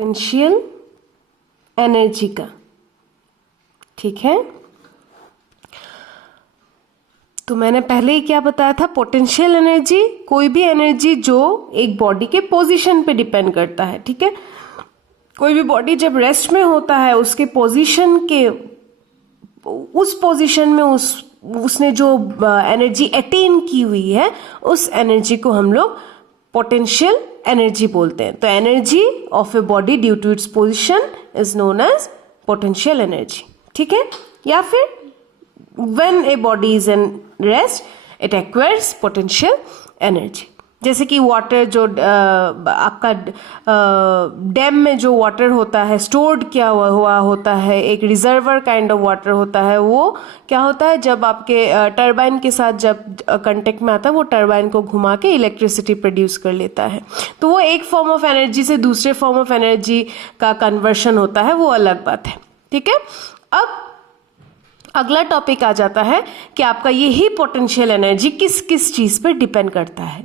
Potential energy का। ठीक है, तो मैंने पहले ही क्या बताया था, पोटेंशियल एनर्जी कोई भी एनर्जी जो एक बॉडी के पोजीशन पे डिपेंड करता है। ठीक है, कोई भी बॉडी जब रेस्ट में होता है उसके पोजीशन के उस पोजीशन में उसने जो एनर्जी अटेन की हुई है उस एनर्जी को हम लोग पोटेंशियल एनर्जी बोलते हैं। तो energy of a body due to its position is known as potential energy. ठीक है, या फिर when a body is in rest it acquires potential energy. जैसे कि वाटर जो आपका डैम में जो वाटर होता है स्टोर्ड किया हुआ होता है, एक रिजर्वर काइंड ऑफ वाटर होता है, वो क्या होता है जब आपके टरबाइन के साथ जब कांटेक्ट में आता है वो टरबाइन को घुमा के इलेक्ट्रिसिटी प्रोड्यूस कर लेता है। तो वो एक फॉर्म ऑफ एनर्जी से दूसरे फॉर्म ऑफ एनर्जी का कन्वर्शन होता है, वो अलग बात है। ठीक है, अब अगला टॉपिक आ जाता है कि आपका यही पोटेंशियल एनर्जी किस किस चीज पर डिपेंड करता है।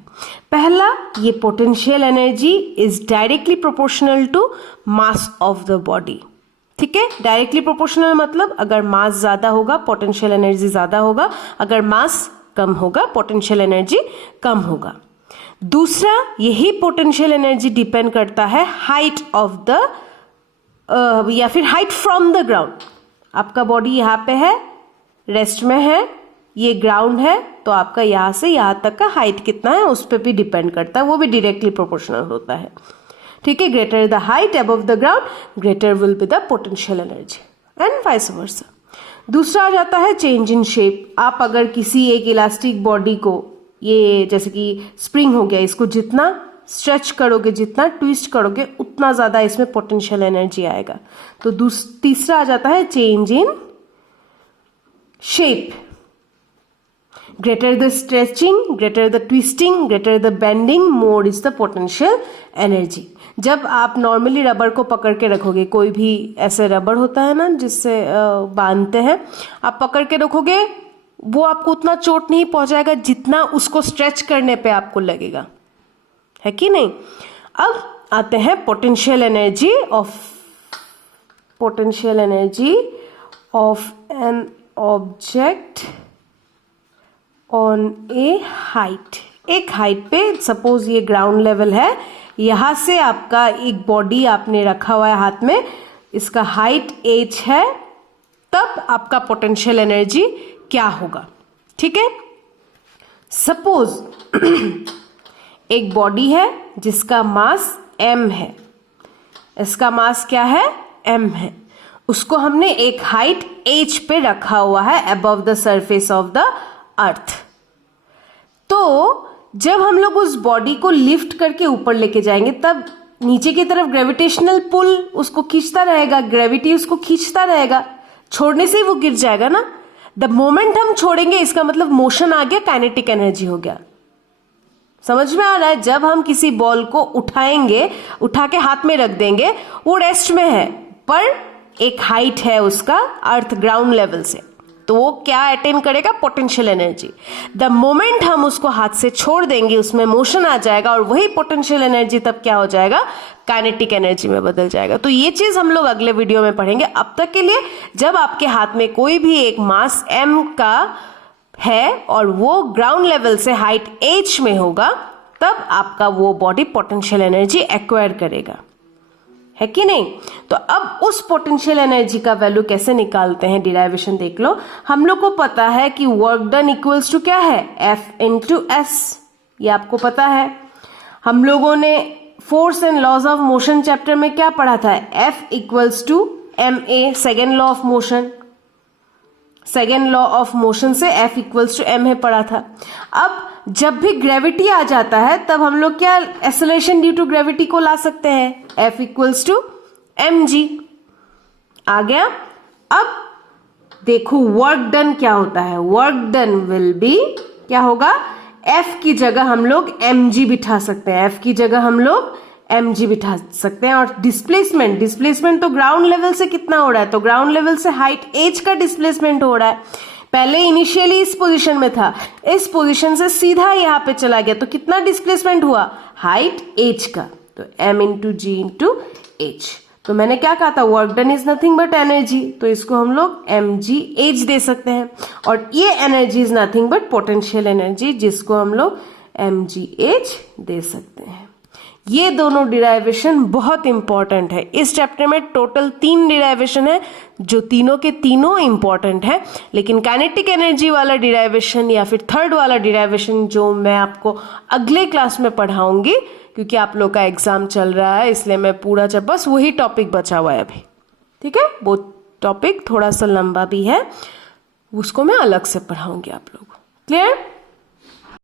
पहला, ये potential energy is directly proportional to mass of the body. ठीक है, डायरेक्टली प्रोपोर्शनल मतलब अगर मास ज्यादा होगा पोटेंशियल एनर्जी ज्यादा होगा, अगर मास कम होगा पोटेंशियल एनर्जी कम होगा। दूसरा, यही पोटेंशियल एनर्जी डिपेंड करता है हाइट ऑफ द या फिर हाइट फ्रॉम द ग्राउंड। आपका बॉडी यहाँ पे है, रेस्ट में है, ये ग्राउंड है, तो आपका यहाँ से यहाँ तक का हाइट कितना है उस पर भी डिपेंड करता है, वो भी डायरेक्टली प्रोपोर्शनल होता है। ठीक है, greater the height above the ground greater will be the potential energy and vice versa. दूसरा आ जाता है चेंज इन शेप। आप अगर किसी एक इलास्टिक बॉडी को, ये जैसे कि स्प्रिंग हो गया, इसको जितना स्ट्रेच करोगे, जितना ट्विस्ट करोगे उतना ज्यादा इसमें पोटेंशियल एनर्जी आएगा। तो तीसरा आ जाता है change in shape. Greater the stretching, greater the twisting, greater the bending, more is the potential energy. जब आप नॉर्मली रबर को पकड़ के रखोगे, कोई भी ऐसे रबर होता है ना जिससे बांधते हैं, आप पकड़ के रखोगे वो आपको उतना चोट नहीं पहुंचाएगा जितना उसको स्ट्रेच करने पे आपको लगेगा, है कि नहीं। अब आते हैं potential energy of an object on A height. एक हाइट पे, सपोज ये ग्राउंड लेवल है, यहां से आपका एक बॉडी आपने रखा हुआ है हाथ में, इसका हाइट h है, तब आपका पोटेंशियल एनर्जी क्या होगा। ठीक है, सपोज एक बॉडी है जिसका मास m है, इसका मास क्या है, m है, उसको हमने एक हाइट h पे रखा हुआ है above the surface of the earth. तो जब हम लोग उस बॉडी को लिफ्ट करके ऊपर लेके जाएंगे तब नीचे की तरफ ग्रेविटेशनल पुल उसको खींचता रहेगा, ग्रेविटी उसको खींचता रहेगा, छोड़ने से ही वो गिर जाएगा ना। द मोमेंट हम छोड़ेंगे इसका मतलब मोशन आ गया, काइनेटिक एनर्जी हो गया। समझ में आ रहा है, जब हम किसी बॉल को उठाएंगे, उठा के हाथ में रख देंगे, वो रेस्ट में है पर एक हाइट है उसका अर्थ ग्राउंड लेवल से, तो वो क्या अटेन करेगा, पोटेंशियल एनर्जी। द मोमेंट हम उसको हाथ से छोड़ देंगे उसमें मोशन आ जाएगा और वही पोटेंशियल एनर्जी तब क्या हो जाएगा, काइनेटिक एनर्जी में बदल जाएगा। तो ये चीज हम लोग अगले वीडियो में पढ़ेंगे। अब तक के लिए जब आपके हाथ में कोई भी एक मास m का है और वो ग्राउंड लेवल से हाइट h में होगा, तब आपका वो बॉडी पोटेंशियल एनर्जी एक्वायर करेगा, है कि नहीं। तो अब उस पोटेंशियल एनर्जी का वैल्यू कैसे निकालते हैं, डिराइवेशन देख लो। हम लोग को पता है कि वर्क डन इक्वल्स टू क्या है, F इंटू एस, ये आपको पता है। हम लोगों ने force and laws of motion chapter में क्या पढ़ा था, F equals to ma, second law of motion, second law of motion से F इक्वल्स टू m है पढ़ा था। अब जब भी ग्रेविटी आ जाता है तब हम लोग क्या एक्सेलरेशन ड्यू टू ग्रेविटी को ला सकते हैं, F इक्वल्स टू mg आ गया। अब देखो वर्क डन क्या होता है, वर्क डन विल बी क्या होगा, F की जगह हम लोग mg बिठा सकते हैं, F की जगह हम लोग mg बिठा सकते हैं। और डिस्प्लेसमेंट, डिस्प्लेसमेंट तो ग्राउंड लेवल से कितना हो रहा है, तो ग्राउंड लेवल से हाइट h का डिस्प्लेसमेंट हो रहा है। पहले इनिशियली इस पोजीशन में था, इस पोजीशन से सीधा यहाँ पे चला गया, तो कितना डिस्प्लेसमेंट हुआ, हाइट h का, तो m इंटू जी इंटू H। तो मैंने क्या कहा था, work done is nothing but energy, तो इसको हम लोग mgh दे सकते हैं। और ये energy is nothing but potential energy, जिसको हम लोग mgh दे सकते हैं। ये दोनों डिराइवेशन बहुत इंपॉर्टेंट है। इस चैप्टर में टोटल 3 डिराइवेशन है जो तीनों के तीनों इंपॉर्टेंट है, लेकिन काइनेटिक एनर्जी वाला डिराइवेशन या फिर थर्ड वाला डिराइवेशन जो मैं आपको अगले क्लास में पढ़ाऊंगी, क्योंकि आप लोग का एग्जाम चल रहा है इसलिए मैं पूरा बस वही टॉपिक बचा हुआ है अभी, ठीक है। वो टॉपिक थोड़ा सा लंबा भी है, उसको मैं अलग से पढ़ाऊंगी आप लोग। क्लियर?